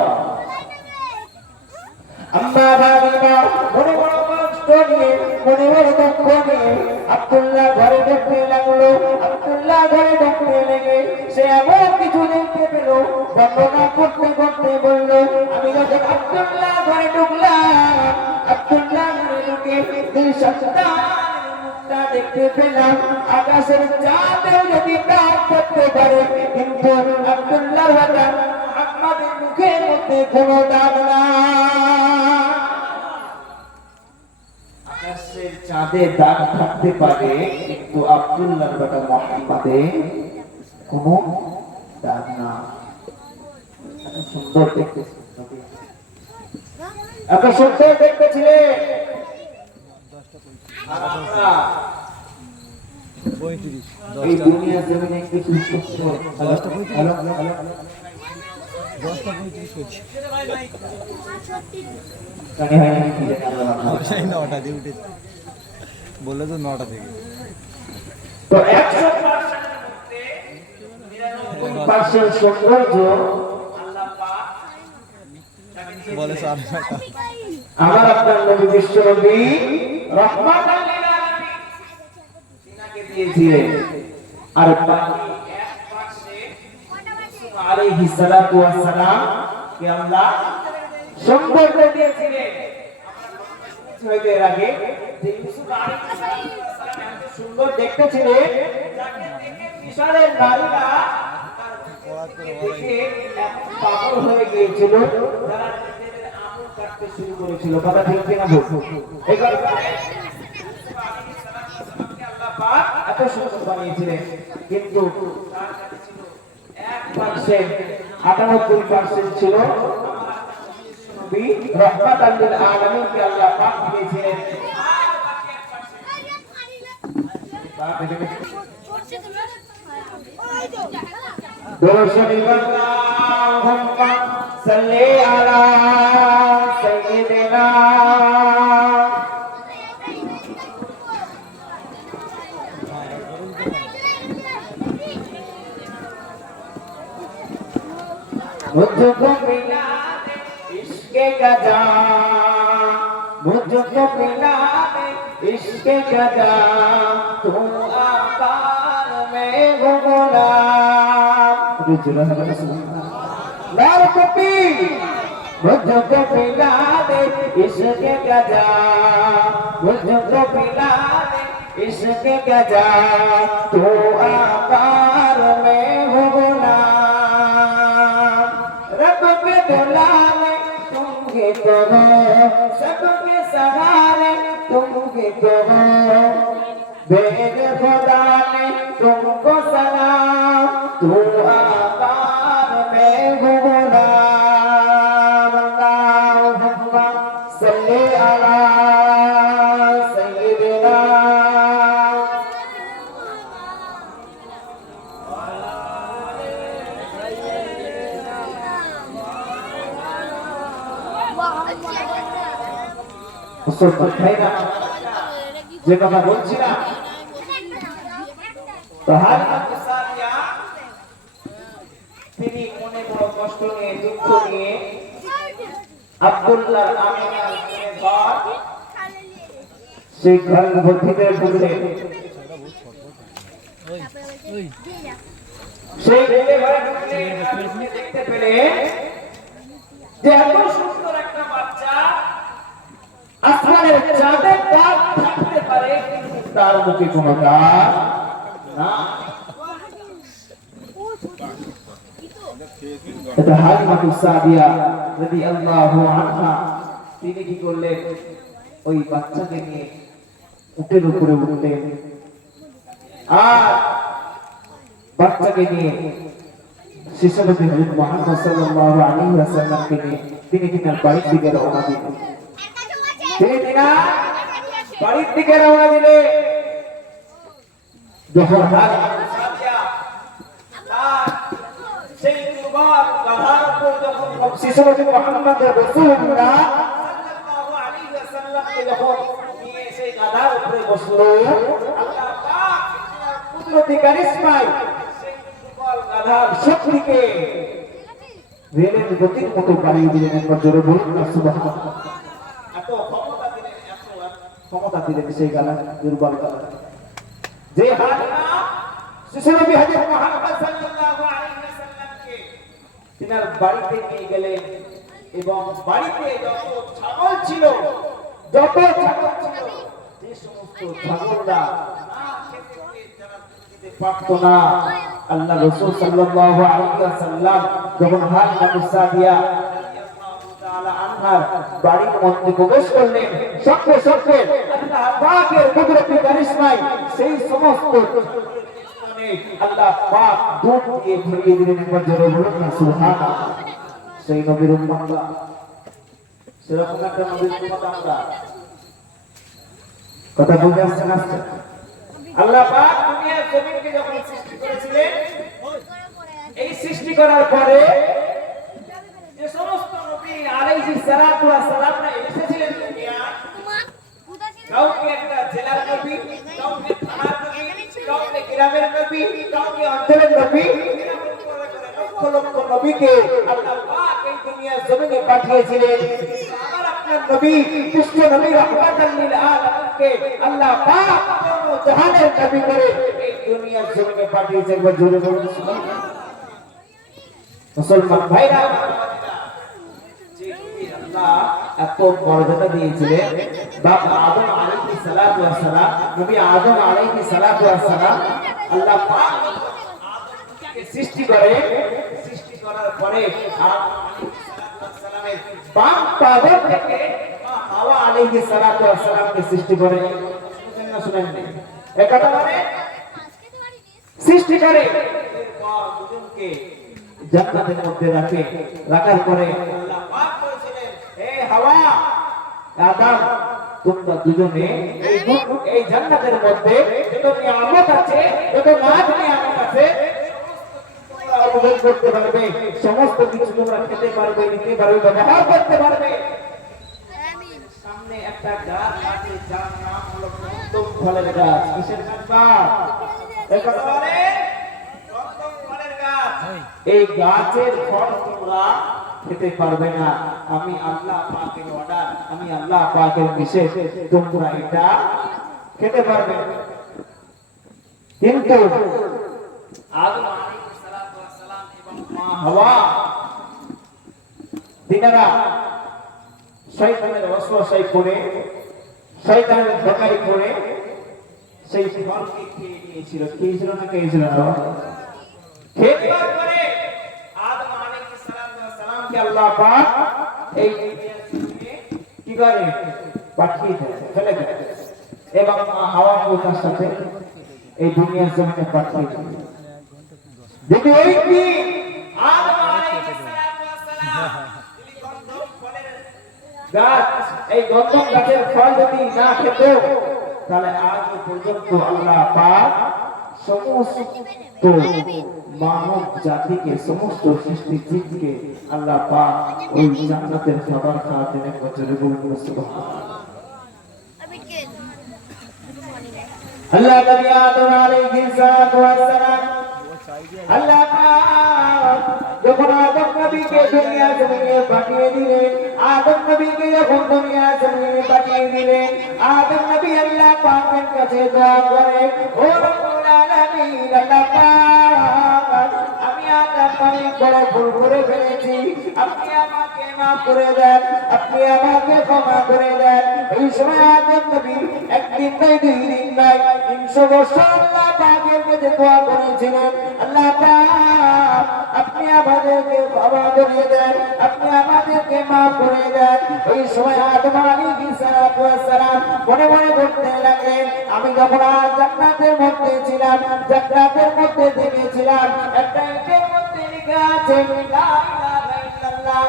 আম্মা হালিমা মনে বড় কষ্ট নিয়ে, মনে বড় দুঃখ নিয়ে আব্দুল্লাহ ঘরে ঢুকতে লাগলো। আব্দুল্লাহ ঘরে ঢুকতে লেগে সে এমন কিছু দেখতে পেল, বর্ণনা করতে করতে বলল, আমি যখন আব্দুল্লাহ ঘরে ঢুকলাম, আব্দুল্লাহ ঘরে ঢুকে দুই সন্তানের মুখটা দেখতে পেলাম। আকাশের চাঁদেও যদি দাগ করতে পারে, কিন্তু আব্দুল্লাহ মুহাম্মাদের মুখের মধ্যে কোনো দাগ নাই। আকাশের চাঁদে দাগ থাকতে পারে, কিন্তু আব্দুল্লাহর বেটা মুহাম্মাদে কোনো দাগ না। এত সুন্দর দেখতে, এত সুন্দর দেখতে ছিলে। আর আমরা এই দুনিয়ার জমিনে কিছু বললে তো 9টা থেকে তো 100% সৌন্দর্য আল্লাহ পাক বলে আমার আপনার নবী বিশ্ব নবী রহমাতাল লিল আলামিন তিনাকে দিয়েছিলেন। আর বাকি এক পাশে ইউসুফ আলাইহিস সালাতু ওয়াস সালাম কে আল্লাহ সৌন্দর্য দিয়েছিলেন। আমরা এর আগে যে ইউসুফ আলাইহিস সালাতু ওয়াস সালাম এত সুন্দর দেখতে ছিলেন, যাকে দেখে মিশরের নারীরা দেখে পাগল হয়ে গিয়েছিল, তারা নিজেদের আঙুল কাটতে শুরু করেছিল। কথা ঠিক কিনা বলছো? এই কারণে আল্লাহ পাক এত সুন্দর বানিয়েছিলেন, কিন্তু তার কাছে ছিল 1%, 98% ছিল নবী রহমাতাল লিল আলামিনকে আল্লাহ পাক দিয়েছিলেন। আর বাকি 1% Allahumma salli ala sayyidina मुझको मिला दे इश्क़ गजा, मुझको मिला दे इश्क़ गजा, तू आकार में हो गुलाम। मुझको मिला दे इश्क़ गजा, मुझको मिला दे इश्क़ गजा, तू आकार में हो गुलाम। रब के बुलावे तुम ही तो हो, सबके सहार तुमकी तो हो बेद खुदा ने तुमको सलाम तू आकार में गुलाम अल्लाहुम्मा सल्ली अला सय्यिदिना মুসলমান ভাইরা যে কথা বলছিলাম তো হালিমা সাদিয়া তিনি মনে বড় কষ্ট নিয়ে দুঃখ নিয়ে আব্দুল্লাহ আমিনার ঘর সেই ঘরের মধ্যে ঢুকলেন সেই ঘরে ঢুকলেন আপনি দেখতে পেলেন যে এত সুন্দর একটা বাচ্চা আসমানের চাঁদের দাগ থাকতে পারে কিন্তু তার মুখে কোনো দাগ না এটা হালিমা সাদিয়া রাদিয়াল্লাহু আনহা তিনি কি করলেন ওই বাচ্চাকে নিয়ে উটের উপরে উঠলেন আর বাচ্চাকে নিয়ে শিশুবতী হযরত মুহাম্মদ সাল্লাল্লাহু আলাইহি ওয়াসাল্লামকে নিয়ে তিনি তিনার বাড়ির দিকে রওনা দিলেন তিনি তিনার বাড়ির দিকে রওনা দিলেন যখন হালিমা সাদিয়া তার সেই দুর্বার গাধার উপর যখন শিশুবতী মুহাম্মদ রাসূলুল্লাহ সাল্লাল্লাহু আলাইহি ওয়াসাল্লামকে যখন নিয়ে সেই গাধার উপরে বসলো আল্লাহ পাক কুদরতি কারিশমায় গাধার শক্তিকে রেলের গতির মতো বাড়িয়ে দিলেন একবার জোরে বলুন না সুবহানাল্লাহ এত ক্ষমতা দিলেন সেই গাধা দুর্বল গাধা যে হালিমা শিশুনবী হযরত মুহাম্মদ সাল্লাল্লাহু আলাইহি ওয়াসাল্লামকে তিনার বাড়িতে নিয়ে গেলেন এবং বাড়িতে যত ছাগল ছিল যে সমস্ত ছাগলরা না খেতে যারা দিতে পারতো না আল্লাহ রাসূল সাল্লাল্লাহু আলাইহি ওয়াসাল্লাম যখন হালিমা সাদিয়া রাদিয়াল্লাহু তাআলা আনহার বাড়ির মধ্যে প্রবেশ করলেন সঙ্গে সঙ্গে আল্লাহ পাকের কুদরতি কারিশমায় সেই সমস্ত আল্লাহ পাক দুধ দিয়ে ভরিয়ে দিলেন একবার জোরে বলুন না সুবহানাল্লাহ সেই নবীর উম্মতরা সেরকম একটা নবীর উম্মত আমরা কথা বলতে আসছেন আল্লাহ পাক দুনিয়ার জমিনকে যখন সৃষ্টি করেছিলেন এই সৃষ্টি করার পরে যে সমস্ত নবী আলাইহিস সালাতু ওয়াস সালামরা এসেছিলেন দুনিয়ায় কাউকে একটা জেলার নবী কাউকে থানার নবী কাউকে গ্রামের নবী কাউকে অঞ্চলের নবী লক্ষ লক্ষ নবীকে আল্লাহ পাক এই দুনিয়ার জমিনে পাঠিয়েছিলেন আমার আপনার নবী কৃষ্ণ নবী রাহমাতাল লিল আলামিনকে আল্লাহ পাক পুরো জাহানের নবী করে এই দুনিয়ার জমিনে পাঠিয়েছে একবার জোরে বলুন সুবহানাল্লাহ মুসলমান ভাইরা যে আল্লাহ এত মর্যাদা দিয়েছিলেন বাবা আদম আলাইহিস সালাতু ওয়াস সালাম নবী আদম আলাইহিস সালাতু ওয়াস সালাম আল্লাহ পাক আদমকে সৃষ্টি করার পরে আদম আলাইহিস সালাতু ওয়াস সালামের বাম পাদর থেকে হাওয়া আলাইহিস সালাতু ওয়াস সালামকে সৃষ্টি করে শুনেন এই কথা মানে সৃষ্টি করে এরপর দুজনকে জান্নাতের মধ্যে রাখার পরে আল্লাহ পাক বলেছিলেন হে হাওয়া আদম তোমরা দুজনে এই জান্নাতের মধ্যে যত নিয়ামত আছে যত নাজ নিয়ামত আছে তোমরা উপভোগ করতে পারবে সমস্ত কিছু তোমরা খেতে পারবে নিতে পারবে ব্যবহার করতে পারবে আমিন সামনে একটা গাছ আছে যার নাম হলো রক্তম ফলের গাছ কিসের গাছ এই কথা বলে রক্তম ফলের গাছ এই গাছের ফল তোমরা খেতে পারবে না আমি আল্লাহ পাকের অর্ডার আমি আল্লাহ পাকের বিশেষ তোমরা এটা খেতে পারবে কিন্তু আদম আলাইহিস সালাতু ওয়াস সালাম এবং মা হাওয়া তিনারা শয়তানের ওয়াসওয়াসায় পড়ে শয়তানের ধোঁকায় পড়ে সেই ফলকে খেয়ে নিয়েছিল খেয়েছিল না খেয়েছিল না খেয়ে পরে আদম আলাইহিস সালাতু ওয়াস সালামকে আল্লাহ পাক এই কি করে পাঠিয়ে দিয়েছে, ফেলে দিয়েছে, এবং মা হাওয়া তার সাথে এই দুনিয়ার জমিনে পাঠিয়ে দিয়েছে। যদি ওই দিন আদম আলাইহিস সালাম তিনি গন্ধম ফলের গাছ, এই গন্ধম গাছের ফল যদি না খেত, তাহলে আজ পর্যন্ত আল্লাহ পাক সমস্ত মানব জাতিকে, সমস্ত সৃষ্টি জীবকে আল্লাহ পাক ওই জান্নাতের খাবার খাওয়াতেন। এক বছরে বলবো সুবহানাল্লাহ। আল্লাহ নবী আদম আলাইহিস সালাম, আল্লাহ পাক যখন আদম নবীকে দুনিয়া জমিনে পাঠিয়ে দিলেন, আদম নবীকে যখন দুনিয়া জমিনে পাঠিয়ে দিলেন, আদম নবী আল্লাহ পাকের কাছে দোয়া করে, ও রব্বুল আলামিন, আল্লাহ পাক আমি আদম অনেক বড় ভুল করে ফেলেছি, আপনি আমাকে মাফ করে দেন, আপনি আমাকে ক্ষমা করে দেন। এই সময় আদম নবী একদিন নয়, দুই দিন নয়, 300 বছর আল্লাহ পাকের কাছে দোয়া করেছিলেন, আল্লাহ পাক আপনি আমাদেরকে ক্ষমা করে দেন, আপনি আমাদেরকে মাফ করে দেন। ওই সময় আদম আলাইহিস সালাম মনে মনে করতে লাগলেন, আমি যখন জান্নাতের মধ্যে ছিলাম, জান্নাতের মধ্যে থেকেছিলাম, একটা ইটের মধ্যে লেখা আছে লা ইলাহা ইল্লাল্লাহ,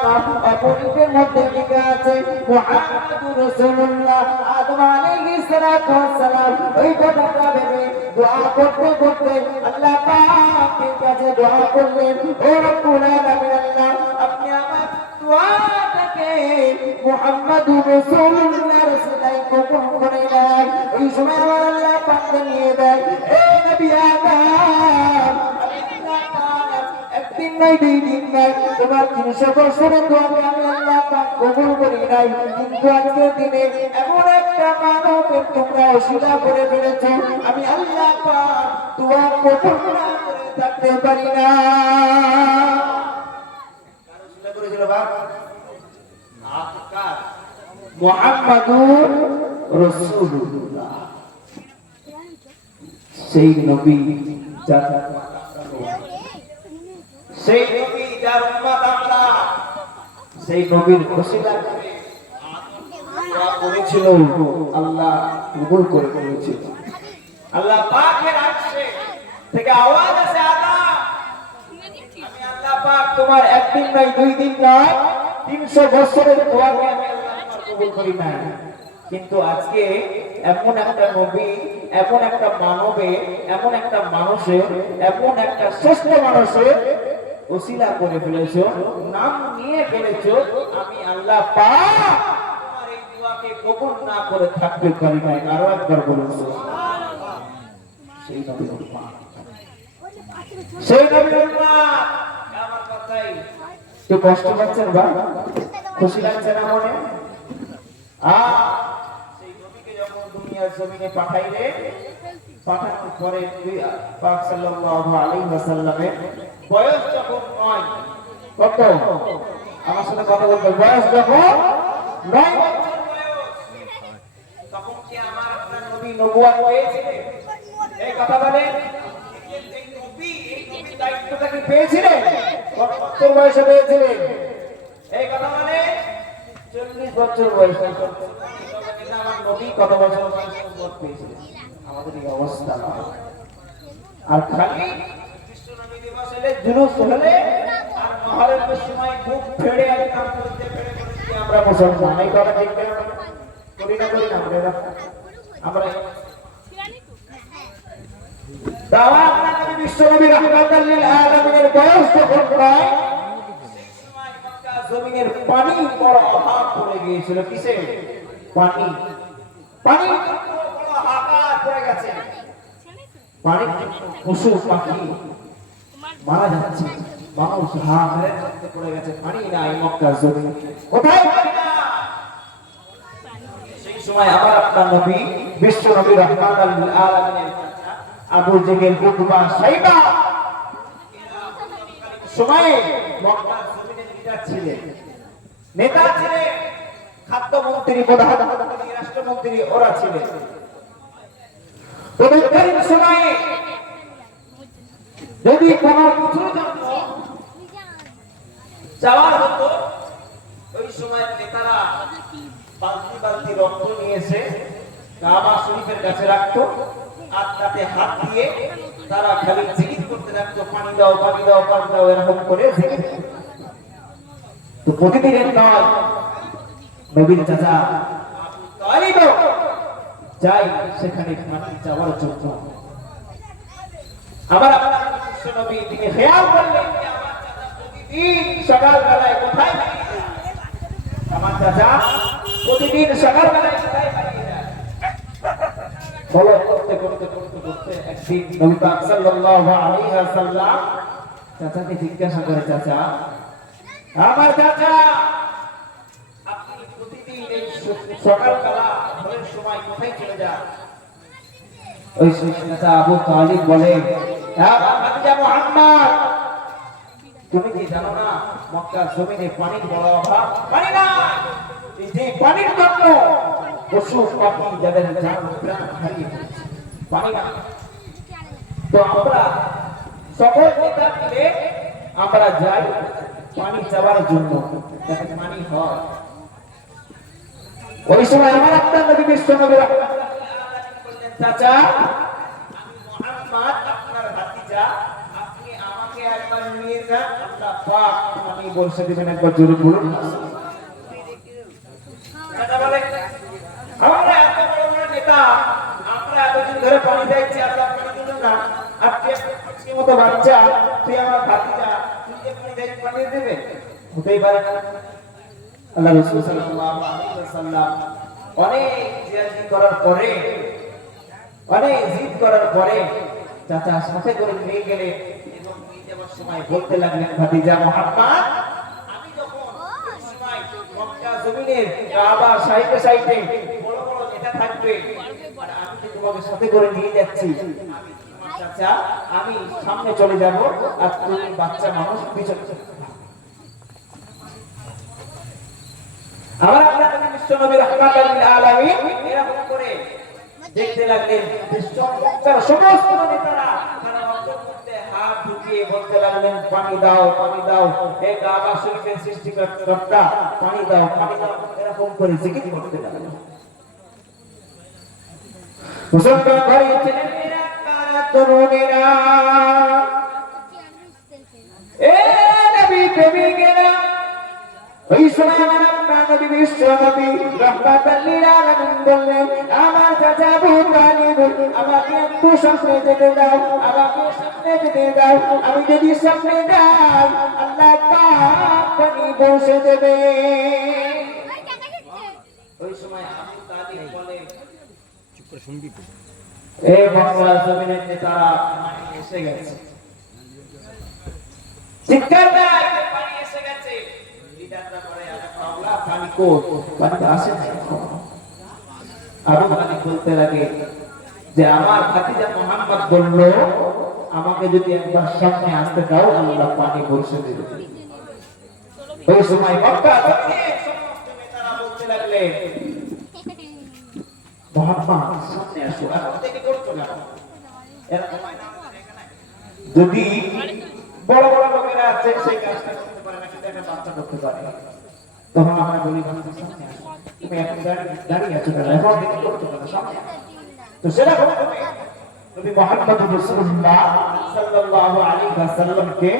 অপরিকের মধ্যে লেখা আছে মুহাম্মাদুর রাসূলুল্লাহ। আদম আলাইহিস সালাম ওই কথাটা ভেবে দোয়া করতে করতে আল্লাহ পাকের কাছে দোয়া করলেন, ও রব্বুল আলামিন, আল্লাহ আপনি আমার দোয়াটাকে মুহাম্মাদুর রাসূলুল্লাহ রাসূলাই কবুল করে নেন। ওই সময় আমার আল্লাহ পাক জানিয়ে দেয়, হে নবী আদম, একদিন নয়, দুই দিন নয়, তোমার 300 বছরের দোয়াকে আমি আল্লাহ পাক কবুল করি নাই, কিন্তু আজকের দিনে এমন একটা মানবের তোমরা অস্বীকার করে ফেলেছো, আমি আল্লাহ পাক দোয়া কবুল না করে থাকতে পারি না। কার অস্বীকার করেছিল বাপ? মুহাম্মাদুর রাসূলুল্লাহ, সেই নবী যার সেই নবী যার উম্মত আমরা, সেই নবীর ওসিলা করে দোয়া করেছিল, আল্লাহ কবুল করে নিয়েছিল। আল্লাহ পাকের আরশে থেকে আওয়াজ আসে, আদম আমি আল্লাহ পাক তোমার একদিন নয়, দুই দিন নয়, 300 বছরের দোয়াকে আমি আল্লাহ পাক কবুল করি না। কিন্তু আজকে এমন একটা নবী, এমন একটা মানবে, এমন একটা মানুষে, এমন একটা শ্রেষ্ঠ মানুষে ওসিলা করে ফেলেছো, নাম নিয়ে ফেলেছো, আমি আল্লাহ পাক তোমার এই দোয়াকে কবুল না করে থাকতে পারি না। আরো একবার বলুন সুবহানাল্লাহ। সেই নবীর উম্মত, সেই নবীর উম্মত, আমার কথাই তো কষ্ট পাচ্ছেন বা খুশি লাগছে না মনে? সেই নবীকে যখন দুনিয়ার জমিনে পাঠাইলে, পাঠানোর পরে পাক সাল্লাল্লাহু আলাইহি ওয়াসাল্লামের বয়স যখন 9, কত আমার সাথে কথা বলতে, বয়স যখন 9 বছর বয়স, তখন কি আমার আপনার নবী নবুয়ত পেয়েছিলেন? এই কথা বলেন, এই নবীর দায়িত্বটা কি পেয়েছিলেন? কত বছর বয়সে পেয়েছিলেন? এই কথা বলেন, 40 বছর বয়সে। আমার নবী কত বছর বয়সে নবুয়ত পেয়েছিলেন? আমাদের এই অবস্থা নয়। আর খালি বিশ্ব নবী দিবস এলে, জুলুস হলে, আর মহরমের সময় বুক ফেড়ে আর কাম করতে ফেড়ে করতে আমরা মুসলমান, এই কথা ঠিক করি না? করি না আমরা দাওয়া আপনাদের বিশ্ব নবী রাহমাতুল লিল আলামিনের বয়স যখন প্রায়, সেই সময় মক্কা জমিনের পানি বড় অভাব পড়ে গিয়েছিল। কিসে? পানি। পানি বড় হাহাকার পড়ে গেছে, পানির পশু পাখি মারা যাচ্ছে, মানুষ হাহাকারে পড়ে গেছে, পানি নাই মক্কা জমিনে, কোথায় পানি না? সেই সময় আমার আপনার নবী বিশ্ব নবী রাহমাতুল লিল আলামিনের আবু জেহেল, উতবা, সাইবা সময়ে মক্কার জমিনে নেতা ছিলেন, খাদ্যমন্ত্রী, প্রধানমন্ত্রী, রাষ্ট্রমন্ত্রী, ওরা ছিলেন। তৎকালীন সময়ে যদি কোনো কিছুর জন্য চাওয়ার হতো, ওই সময় নেতারা বালতি বালতি রক্ত নিয়ে এসে কাবা শরীফের কাছে রাখতো আর তাতে হাত দিয়ে তারা খালি জিকির করতে থাকতো, পানি দাও পানি দাও পানি দাও, এরকম করে জিকির করতো। তো প্রতিদিনের নয়, নবীর চাচা আবু তালিব যাই সেখানে পানি চাওয়ার জন্য। আবার আপনার বিশ্ব নবী তিনি খেয়াল করলেন যে আমার চাচা প্রতিদিন সকালবেলায় কোথায় বেরিয়ে যায়, আমার চাচা প্রতিদিন সকালবেলায় কোথায় বেরিয়ে যায়। ফলো করতে করতে করতে করতে একদিন নবী পাক সাল্লাল্লাহু আলাইহি ওয়াসাল্লাম চাচাকে জিজ্ঞাসা করে, চাচা আমার চাচা আপনি প্রতিদিন এই সকালবেলা ভোরের সময় কোথায় চলে যান? ওই চাচা আবু তালিব বলে, আমার ভাতিজা মুহাম্মদ তুমি কি জানো না মক্কার জমিনে পানির বড় অভাব, পানি না, এই যে পানির জন্য পশু পাখি যাদের জান প্রাণ হারিয়ে ফেলেছে, পানি না। তো আমরা সকল নেতা মিলে আমরা যাই পানি চাওয়ার জন্য, যাতে পানি হয়। ওই সময় আমার আপনার নবী বিশ্ব নবী রাহমাতুল্লাহ আলাইহি বললেন, চাচা আমি মুহাম্মদ আপনার ভাতিজা, আপনি আমাকে একবার নিয়ে যান, আল্লাহ পাক পানি বর্ষা দিবেন, একবার জোরে বলুন। চাচা বলে, আমরা এত বড় বড় নেতা, আমরা এতদিন ধরে পানি চাইছি, আল্লাহ পানি দিলেন না, আজকে আজকে মতো বাচ্চা তুই আমার ভাতিজা, তুই যে পানি চাই পানি দেবে? হতেই পারে না। আল্লাহ রাসূল সাল্লাল্লাহু আলাইহি ওয়াসাল্লাম অনেক জিয়ারত করার পরে, অনেক জিদ করার পরে চাচা সাথে করে নিয়ে গেলে এবং নিয়ে যাওয়ার সময় বলতে লাগলেন, ভাতিজা মুহাম্মদ আমি যখন ওই সময় মক্কা জমিনের কাবা সাইডে সাইডে বড় বড় নেতা থাকবে আর আমি যে তোমাকে সাথে করে নিয়ে যাচ্ছি, আমি তোমার চাচা আমি সামনে চলে যাব আর তুমি বাচ্চা মানুষ পিছনে চলে যাবে। আমার আপনার নবী বিশ্ব নবী রাহমাতুল লিল আলামিন এরকম করে দেখতে লাগলেন যে মক্কার সমস্ত নেতারা তারা অন্তর্মধ্যে হাত ঢুকিয়ে বলতে লাগলেন, পানি দাও পানি দাও, হে কাবা শরীফের সৃষ্টিকর্তা পানি দাও পানি দাও, এরকম করে জিকির করতে লাগলেন। মুসলমান ভাই ছেলেমেয়েরা কারা তরুণেরা, এ নবী প্রেমিকেরা, ওই সময় আমার আপনার নবী বিশ্ব নবী রাহমাতুল লিল আলামিন বললেন, আমার চাচা আবু তালিব আমাকে একটু সামনে যেতে দাও, আমাকে সামনে যেতে দাও, আমি যদি সামনে যাই আল্লাহ পাক পানি বর্ষে দেবে। ওই সময় আবু তালিব বলে, চুপ করে শুনবি তো, এই মক্কা জমিনের নেতারা পানি এসে গেছে, চিৎকার দেয় পানি এসে গেছে। লিডাররা বলে, আরে পাগলা পানি কই, পানি আসে না। আবু তালিব বলতে লাগে যে আমার ভাতিজা মুহাম্মদ বলল আমাকে যদি একবার সামনে আসতে দাও আল্লাহ পানি বর্ষে দেবে। ওই সময় মক্কা জমিনের সমস্ত নেতারা বলতে লাগলে, মুহাম্মদ সামনে আসো, এখন থেকে করছো না। যদি বড় বড় লোকেরা আছে সেই কাজটা করতে পারে না, কিন্তু একটা বাচ্চা করতে পারে, তখন আমরা বলি ভাতিজা সামনে আসো, তুমি এখন দাঁড়িয়ে আছো কেন, এখন থেকে করছো না, সামনে আসো। তো সেটা হবে নবী মুহাম্মদ রাসূলুল্লাহ সাল্লাল্লাহু আলাইহি ওয়াসাল্লামকে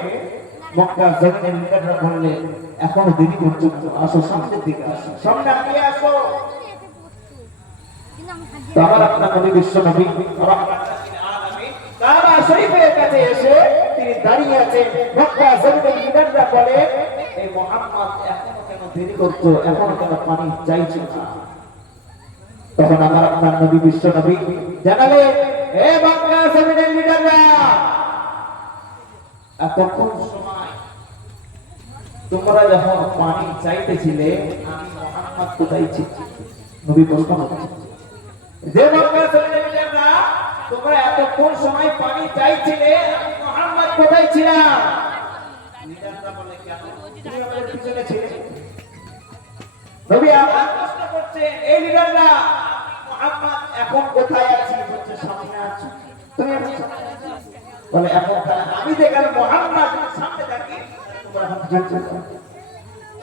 মক্কা জমিনের লিডাররা বললেন, এখনো দেরি করছো, আসো সামনের দিকে আসো, সামনে আগিয়ে আসো। তো আমার আপনার নবী বিশ্ব নবী রাহমাতুল লিল আলামিন কাবা শরীফের কাছে এসে তিনি দাঁড়িয়ে আছেন। মক্কা জমিনের লিডাররা বলে, এই মুহাম্মদ এখনো কেন দেরি করছো, এখনো কেন পানি চাইছো না? তখন আমার আপনার নবী বিশ্ব নবী জানালে, হে মক্কা জমিনের লিডাররা, এতক্ষণ সময় তোমরা যখন পানি চাইতেছিলে আমি মুহাম্মদ কোথায় ছিলাম? নবী প্রশ্ন করছেন, যে মক্কা জমিনের লিডাররা তোমরা এতক্ষণ সময় পানি চাইছিলে আমি মুহাম্মদ কোথায় ছিলাম? লিডাররা বলে, কেন তুমি আমাদের পিছনে ছিলে? নবী আবার প্রশ্ন করছেন, এই লিডাররা মুহাম্মদ এখন কোথায় আছি? বলছে সামনে আছি। তুমি এখন সামনে আছো? বলে এখন আমি যেখানে মুহাম্মদ সামনে থাকি তোমরা এখন পিছনে চলে যাও,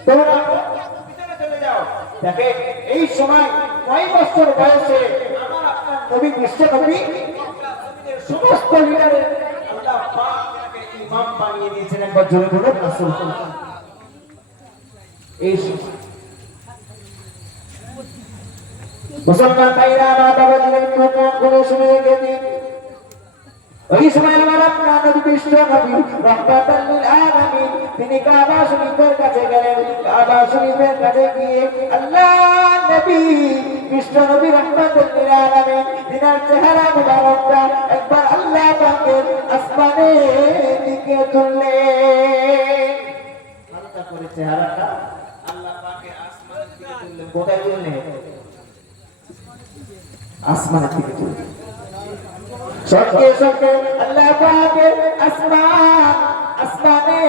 তোমরা পিছনে চলে যাও। দেখে এই সময় 9 বছর বয়সে আমার আপনার নবী বিশ্ব নবী সমস্ত লিডারের আল্লাহ পাক তাকে ইমাম বানিয়ে দিয়েছেন। একবার জোরে বলুন রাসূলুল্লাহ। এই সময় মুসলমান ভাইরা আমার বাবা দিলেন কোরআন করে শুনে গেছেন। ওই সময় আমার আপনার নবী বিশ্ব নবী রাহমাতাল লিল আলামিন তিনি কাবা শরীফের কাছে গেলেন। কাবা শরীফের কাছে গিয়ে আল্লাহ নবী বিশ্ব নবী রাহমাতাল লিল আলামিন তিনার চেহারা মুবারকটা একবার আল্লাহ পাকের আসমানের দিকে তুললেন। হালকা করে চেহারাটা আল্লাহ পাকের আসমানের দিকে তুললেন। কোথায় তুললেন? আসমানের দিকে তুললেন। সত্যি সত্যি আল্লাহ পাকের আসমানে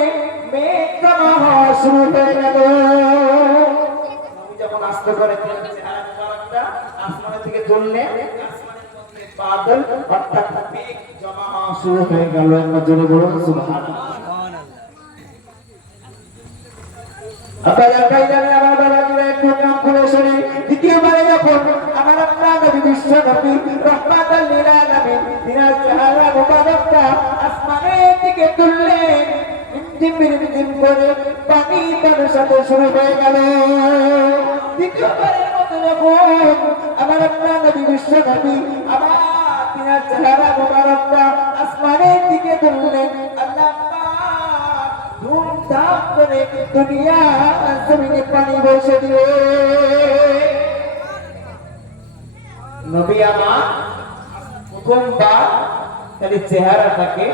মেঘ জমা হওয়া শুরু হয়ে গেল। নবী যখন আস্তে করে চেহারা মুবারকটা আসমানের দিকে তুললেন, আসমানের মধ্যে বাদল অর্থাৎ মেঘ জমা হওয়া শুরু হয়ে গেল। আমরা জোরে বলুন সুবহানাল্লাহ। দ্বিতীয়বারে যখন আমার আপনার নবী বিশ্ব নবী রাহমাতাল লিল আলামিন তিনার চেহারা মুবারকটা আসমানের দিকে তুললেন, রিমঝিম করে পানি বর্ষাতে শুরু হয়ে গেল। দ্বিতীয়বারের মতো যখন আমার আপনার নবী বিশ্ব নবী আবার তিনার চেহারা মুবারকটা আসমানের দিকে তুললেন, আল্লাহ ধুমধাম করে দুনিয়া জমিনে পানি বর্ষে দিলে। নবী আমার প্রথমবার তার চেহারাটাকে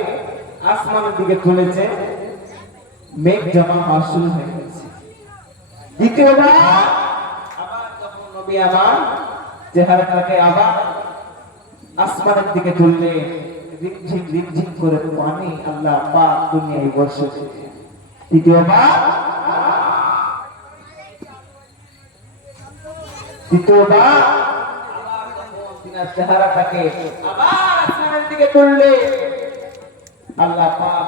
আসমানের দিকে তুলেছে, মেঘ জমা হওয়া শুরু হয়ে গেছে। দ্বিতীয়বার আবার যখন নবী আমার চেহারাটাকে আবার আসমানের দিকে তুললে, রিমঝিম করে পানি আল্লাহ পাক দুনিয়ায় বর্ষে দিলেন। দ্বিতীয়বার তিনার চেহারাটাকে আবার আসমানের দিকে তুললে, আল্লাহ পাক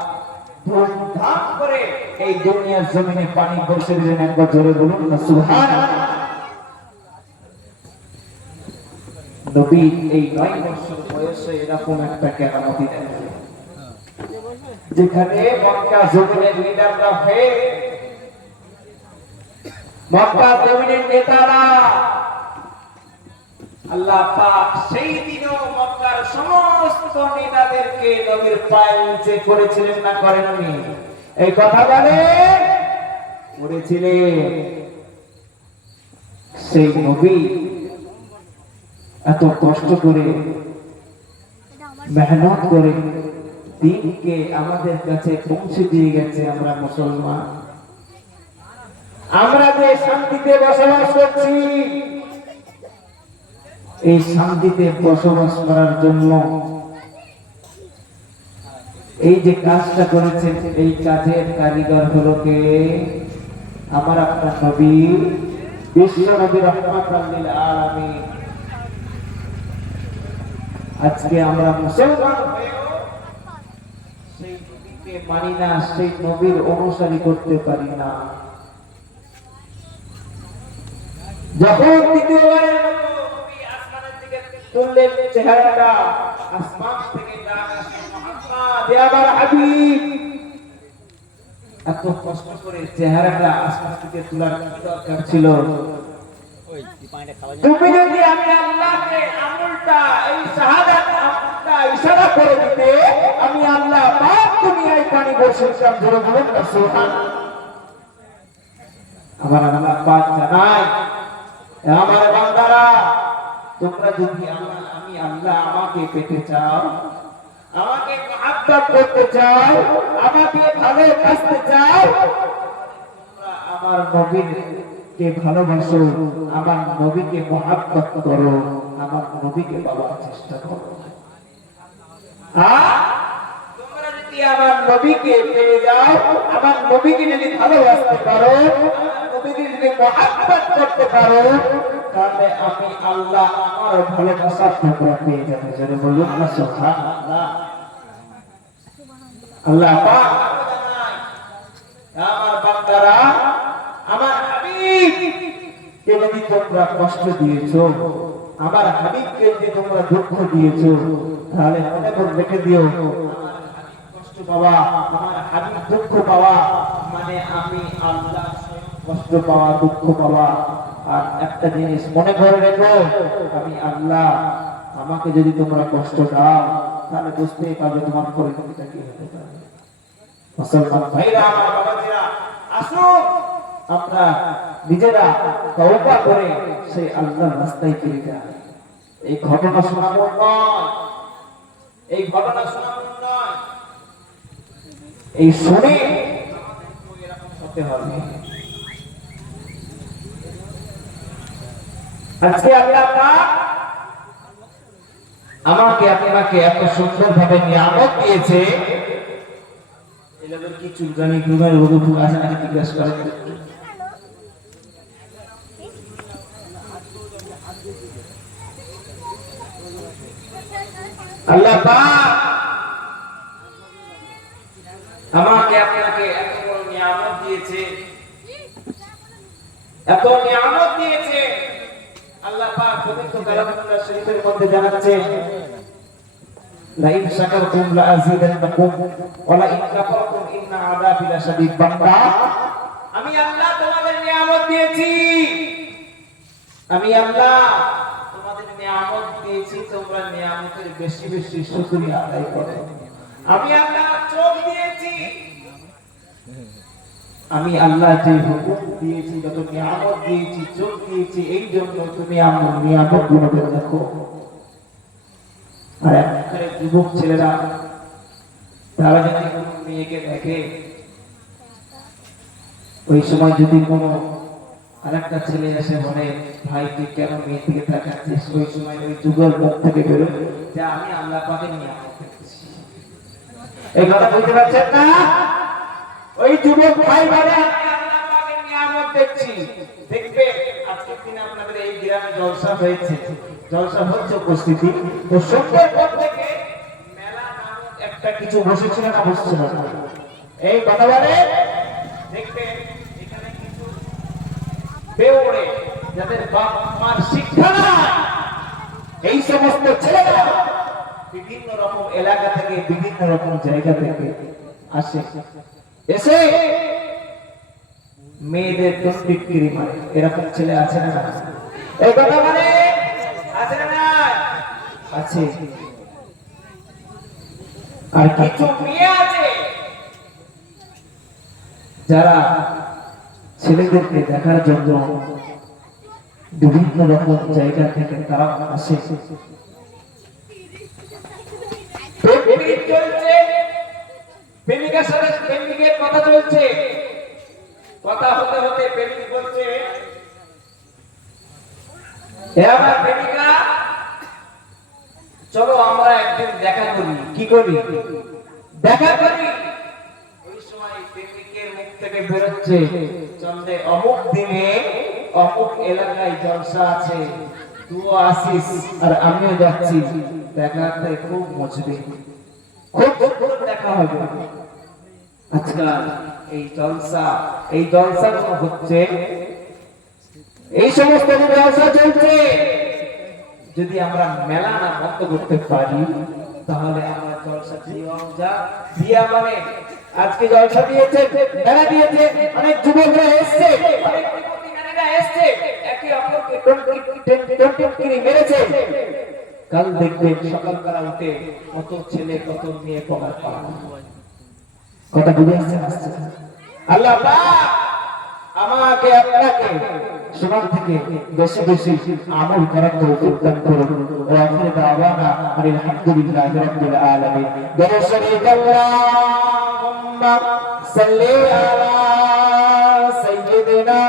ধুমধাম করে এই দুনিয়ার জমিনে পানি বর্ষে দিলেন। একবার জোরে বলুন না সুবহানাল্লাহ। নবী এই 9 বছর বয়সে এরকম একটা কেরামতি দেখলেন, যেখানে মক্কা জমিনের লিডাররা হয়ে মক্কা জমিনের নেতারা আল্লাহ পাক সেই দিনও মক্কার সমস্ত নেতাদেরকে নবীর পায়ের নিচে করেছিলেন না করেননি? এই কথা বলে করেছিলেন। সেই নবী এত কষ্ট করে মেহনত করে দিনকে আমাদের কাছে পৌঁছে দিয়ে গেছে। আমরা মুসলমান, আমরা যে শান্তিতে বসবাস করছি, এই শান্তিতে বসবাস করার জন্য এই যে কাজটা করেছেন, এই কাজের কারিগর হলো কে? আমার আপনার নবী বিশ্ব নবী রাহমাতাল লিল আলামিন। আজকে আমরা মুসলমান হয়েও সেই নবীকে মানি না, সেই নবীর অনুসরণ করতে পারি না। যখন দ্বিতীয়বারের মতো নবী আসমানের দিকে তুললেন চেহারাটা, আসমান থেকে ডাক আসে, মুহাম্মদ ইয়া আমার হাবিব। এত কষ্ট করে চেহারাটা আসমান থেকে তোলার কি দরকার ছিল? তুমি যদি আমি আল্লাহকে আমলটা এই শাহাদাত আমলটা ইশারা করে দিতে, আমি আল্লাহ পাক দুনিয়ায় পানি বর্ষে দিতাম। জোরে বলুন না সুবহানাল্লাহ। আমার আল্লাহ পাক জানায়, আমার বান্দারা, তোমরা যদি আমি আল্লাহ আমাকে পেতে চাও, আমাকে মহব্বত করতে চাও, আমাকে ভালোবাসতে চাও, তোমরা আমার নবীকে ভালোবাসো, আমার নবীকে মহব্বত করো, আমার নবীকে পাওয়ার চেষ্টা করো। তোমরা যদি আমার নবীকে পেয়ে যাও, আমার নবীকে যদি ভালোবাসতে পারো, আমার নবীকে যদি মহব্বত করতে পারো, তাহলে আমি আল্লাহ আমার ভালোবাসা তোমরা পেয়ে যাবে। যারা বলুন না সুবহানাল্লাহ। আল্লাহ পাক জানায়, আমার বান্দারা, আমার হাবিব কে যদি তোমরা কষ্ট দিয়েছো, আমার হাবিবকে যদি তোমরা দুঃখ দিয়েছো, তাহলে মনে করে রেখে দিও আমার হাবিব কষ্ট পাওয়া, আমার হাবিব দুঃখ পাওয়া মানে আমি আল্লাহ স্বয়ং কষ্ট পাওয়া, দুঃখ পাওয়া। আর একটা জিনিস মনে করে রেখো, আমি আল্লাহ, আমাকে যদি তোমরা কষ্ট দাও তাহলে বুঝতেই পারবে তোমার পরিণতিটা কি হতে পারে। মুসলমান ভাইরা, আমার বাবাজিরা, আসুন আমরা নিজেরা তওবা করে সেই আল্লাহর রাস্তায় ফিরে যাই। এই ঘটনা শোনাবো নয়, এই ঘটনা শোনাবো নয়, এই শুনে এরকম হতে হবে। আজকে আল্লাহ পাক আমাকে আপনাকে এত সুন্দর ভাবে নিয়ামত দিয়েছে। এলাকার কি চুলকানি ঘুমের রোগ আছে নাকি জিজ্ঞাসা করেন। আল্লাহ পাক আমাকে আপনাকে এত বড় নিয়ামত দিয়েছে, এত নিয়ামত দিয়েছে। আল্লাহ পাক পবিত্র কালামুল্লাহ শরীফের মধ্যে জানাচ্ছেন, লাইন শাকারতুম লাযিদান্নাকুম ওয়া লাইন কাফারতুম ইন্না আযাবি লাশাদীদ। বান্দা, আমি আল্লাহ তোমাদের নিয়ামত দিয়েছি, আমি আল্লাহ তোমাদের নিয়ামত দিয়েছি, তোমরা নিয়ামতের বেশি বেশি শুকরিয়া আদায় করো। আমি আল্লাহ চোখ দিয়েছি, আমি আল্লাহ যে হুকুম দিয়েছি, যত নিয়ামত দিয়েছি, চোখ দিয়েছি, এই জন্য তুমি আমার নিয়ামত গুলো দেখো। আর এখনকার যুবক ছেলেরা, তারা যদি কোনো মেয়েকে দেখে, ওই সময় যদি কোনো আরেকটা ছেলে এসে বলে, ভাই তুই কেন মেয়ে দিকে তাকাচ্ছিস, ওই সময় ওই যুগল মুখ থেকে বেরোয় যে আমি আল্লাহ পাকের নিয়ামত দেখছি। এই কথা বুঝতে পারছেন না? ওই যুবক ভাই বলে আমি আল্লাহ পাকের নিয়ামত দেখছি। দেখবে আজকের দিনে আপনাদের এই গ্রামে জলসা হয়েছে, জলসা হচ্ছে উপস্থিতি। তো সুন্দরবন থেকে মেলা নামক একটা কিছু বসেছিল না, বসছিল না? এই কথা বলে দেখবে এখানে কিছু বেওড়ে, যাদের বাপ মার শিক্ষা নাই, এই সমস্ত ছেলেরা বিভিন্ন রকম এলাকা থেকে, বিভিন্ন রকম জায়গা থেকে আসে, এসে মেয়েদের তসবিক্রি মারে। এরকম ছেলে আছে না? এই কথা মানে আছে না? আছে। আর কিছু মেয়ে আছে যারা ছেলেদেরকে দেখার জন্য বিভিন্ন রকম জায়গা থেকে তারা আসে। প্রেমিক চলছে, প্রেমিকার সাথে প্রেমিকের কথা চলছে, কথা হতে হতে প্রেমিক বলছে, হে আমার প্রেমিকা, চলো আমরা একদিন দেখা করি। কি করি? দেখা করি। ওই সময় প্রেমিকের মুখ থেকে বেরোচ্ছে, চন্দ্রে অমুক দিনে অমুক এলাকায় জলসা আছে, তুইও আসিস আর আমিও যাচ্ছি, দেখাতে খুব মজবে, খুব সুন্দর দেখা হবে। আজকাল এই জলসা হচ্ছে, এই সমস্ত জলসা চলছে। যদি আমরা মেলা না বন্ধ করতে পারি, তাহলে আমরা জলসা দিয়া মানে আজকে জলসা দিয়েছে, মেলা দিয়েছে, অনেক যুবকরা এসছে, অনেক যুবতী নারীরা এসছে, একে অপরকে টন্টিকিরি মেরেছে। কাল দেখবেন সকালবেলা উঠে কত ছেলে কত মেয়ে পকার পাওয়া। কথা বুঝে আসছে? আল্লাহ পাক আমাকে আপনাকে সমাজ থেকে বেশি বেশি আমল করার তৌফিক দান করুন। ওয়া আখিরু দাওয়ানা আলহামদুলিল্লাহি রাব্বিল আলামিন। দরুদ আল্লাহুম্মা সাল্লি আলা সাইয়্যিদিনা